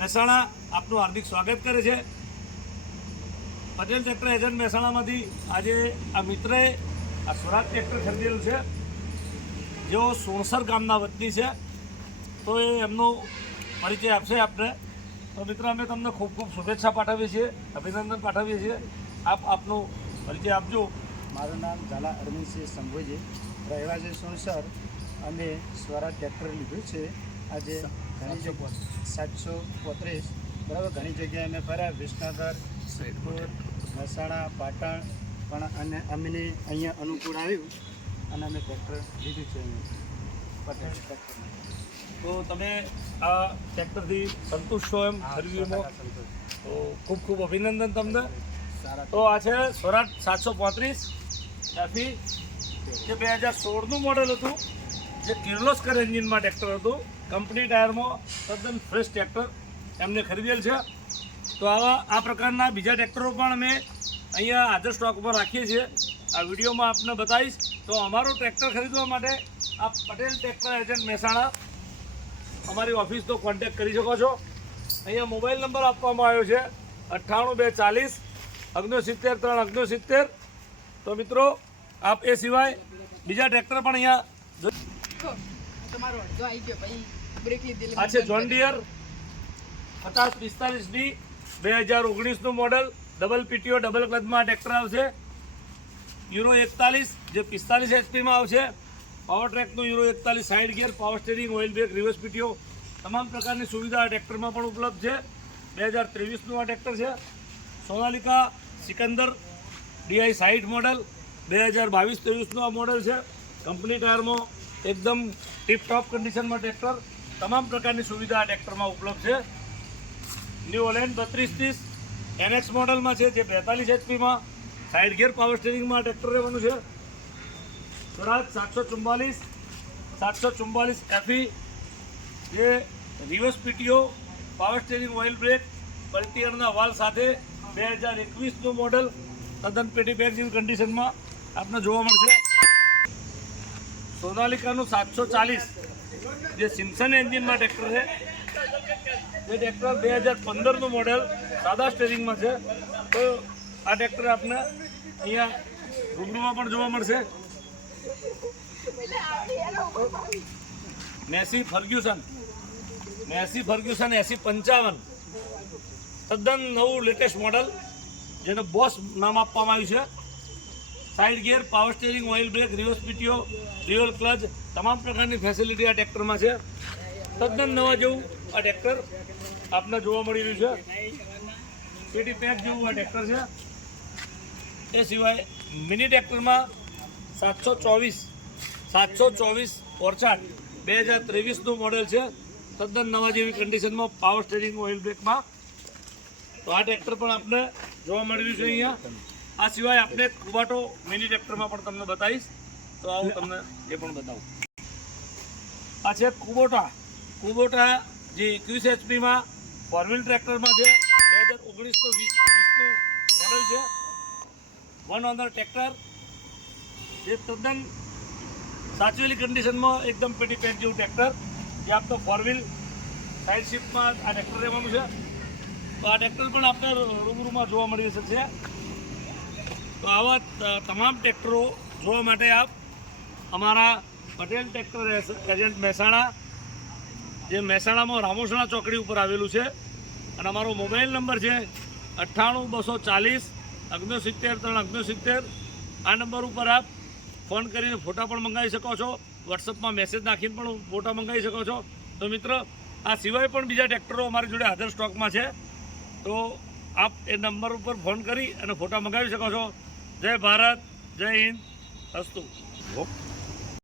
મહેસાણા આપનું હાર્દિક સ્વાગત કરે છે। પટેલ ટ્રેક્ટર એજન્ટ મહેસાણામાંથી આજે આ મિત્રએ આ સ્વરાજ ટ્રેક્ટર ખરીદેલું છે, જેઓ સોણસર ગામના વતની છે, તો એ એમનો પરિચય આપશે આપને। તો મિત્ર, અમે તમને ખૂબ ખૂબ શુભેચ્છા પાઠવીએ છીએ, અભિનંદન પાઠવીએ છીએ। આપ આપનો પરિચય આપજો। મારું નામ ઝાલા અરવિંદસિંહ શંભુજી, રહેવાસી સોણસર। અમે સ્વરાજ ટ્રેક્ટર લીધું છે આજે ઘણી જગ્યાએ 735, બરાબર। ઘણી જગ્યાએ અમે ફર્યા, વિસનગર, સિદ્ધપુર, મહેસાણા, પાટણ, પણ અને અમને અહીંયા અનુકૂળ આવ્યું અને અમે ટ્રેક્ટર લીધું છે પટેલ ટ્રેક્ટર। તો તમે આ ટ્રેક્ટરથી સંતુષ્ટ છો એમ ખરીદીમાં? તો ખૂબ ખૂબ અભિનંદન તમને। તો આ છે સ્વરાજ 735 એફી, જે 2016નું મોડેલ હતું, જે કિર્લોસ્કર એન્જિનમાં ટ્રેક્ટર હતું, કંપની ટાયરમાં તદ્દન ફ્રેશ ટ્રેક્ટર એમને ખરીદેલ છે। તો આ પ્રકારના બીજા ટ્રેક્ટરો પણ અમે અહીંયા હાજર સ્ટોકમાં રાખીએ છીએ, આ વિડીયોમાં આપને બતાવીશ। તો અમારું ટ્રેક્ટર ખરીદવા માટે આપ પટેલ ટ્રેક્ટર એજન્ટ મહેસાણા અમારી ઓફિસનો કોન્ટેક્ટ કરી શકો છો। અહીંયા મોબાઈલ નંબર આપવામાં આવ્યો છે 98 240 69 3 69। તો મિત્રો, આપ એ સિવાય બીજા ટ્રેક્ટર પણ અહીંયા આ છે જોન ડિયર 5045D 2019નું મોડલ, ડબલ પીટીઓ ડબલ ક્લચમાં ટ્રેક્ટર આવશે। યુરો 41 જે 45 એચપીમાં આવશે। પાવર ટ્રેકનું Euro 41 side gear, power steering, oil brake, reverse PTO તમામ પ્રકારની સુવિધા આ ટ્રેક્ટરમાં પણ ઉપલબ્ધ છે। 2023નું આ ટ્રેક્ટર છે। સોનાલિકા સિકંદર DI 60 મોડલ 2022-23નું આ મોડલ છે। કંપની ટાયરમાં એકદમ ટીપ ટોપ કન્ડિશનમાં ટ્રેક્ટર, તમામ પ્રકારની સુવિધા આ ટ્રેક્ટરમાં ઉપલબ્ધ છે। ન્યૂ હોલેન્ડ 3230 NX મોડલમાં છે, જે 42 એચપીમાં સાઇડ ગિયર પાવર સ્ટીરિંગમાં ટ્રેક્ટર રહેવાનું છે। સ્વરાજ 744 FE, જે reverse PTO, power steering, oil brake, પલ્ટીયરના વાલ સાથે 2021નું મોડલ, તદ્દન પેટી પેક જેવી કન્ડિશનમાં આપને જોવા મળશે। સોનાલિકાનું 740 જે સિમ્સન એન્જિનમાં ટ્રેક્ટર છે, જે ટ્રેક્ટર 2015નું મોડેલ સાદા સ્ટેરિંગમાં છે। તો આ ટ્રેક્ટર આપને અહીંયા રૂબરૂમાં પણ જોવા મળશે। મેસી ફર્ગ્યુસન 8055 તદ્દન નવું લેટેસ્ટ મોડલ, જેને બોસ નામ આપવામાં આવ્યું છે। Side gear, power steering, oil brake, reverse PTO, dual clutch તમામ પ્રકારની ફેસિલિટી આ ટ્રેક્ટરમાં છે। તદ્દન નવા જેવું આ ટ્રેક્ટર આપને જોવા મળી રહ્યું છે, પેટી પેક જેવું આ ટ્રેક્ટર છે। એ સિવાય મિની ટ્રેક્ટરમાં 724 ઓર્ચાડ 2023નું મોડેલ છે, તદ્દન નવા જેવી કન્ડિશનમાં, પાવર સ્ટીરિંગ, ઓઇલ બ્રેકમાં। તો આ ટ્રેક્ટર પણ આપને જોવા મળી રહ્યું છે અહીંયા। આ સિવાય આપણે કુબાટો મિની ટ્રેક્ટરમાં પણ તમને બતાવીશ, તો આવું તમને એ પણ બતાવું। આ છે કુબોટા જે 21 એચપીમાં ફોર વ્હીલ ટ્રેક્ટરમાં છે, 2019-20નું મોડલ છે। વન ઓનર ટ્રેક્ટર, જે તદ્દન સાચવેલી કન્ડિશનમાં એકદમ પેટી પેક જેવું ટ્રેક્ટર, જે આપતો ફોર વ્હીલ સાઇડ શિફ્ટમાં આ ટ્રેક્ટર રહેવાનું છે। તો આ ટ્રેક્ટર પણ આપણે રૂબરૂમાં જોવા મળી શકશે। તો આવા તમામ ટ્રેક્ટરો જોવા માટે આપ અમારા પટેલ ટ્રેક્ટર એજન્ટ મહેસાણા, જે મહેસાણામાં રામોસણા ચોકડી ઉપર આવેલું છે, અને અમારો મોબાઈલ નંબર છે 98 240 69 3 69। આ નંબર ઉપર આપ ફોન કરીને ફોટા પણ મંગાવી શકો છો, વોટ્સઅપમાં મેસેજ નાખીને પણ ફોટા મંગાવી શકો છો। તો મિત્ર, આ સિવાય પણ બીજા ટ્રેક્ટરો અમારી જોડે હાજર સ્ટોકમાં છે, તો આપ એ નંબર ઉપર ફોન કરી અને ફોટા મંગાવી શકો છો। જય ભારત, જય હિન્દ, અસ્તુ।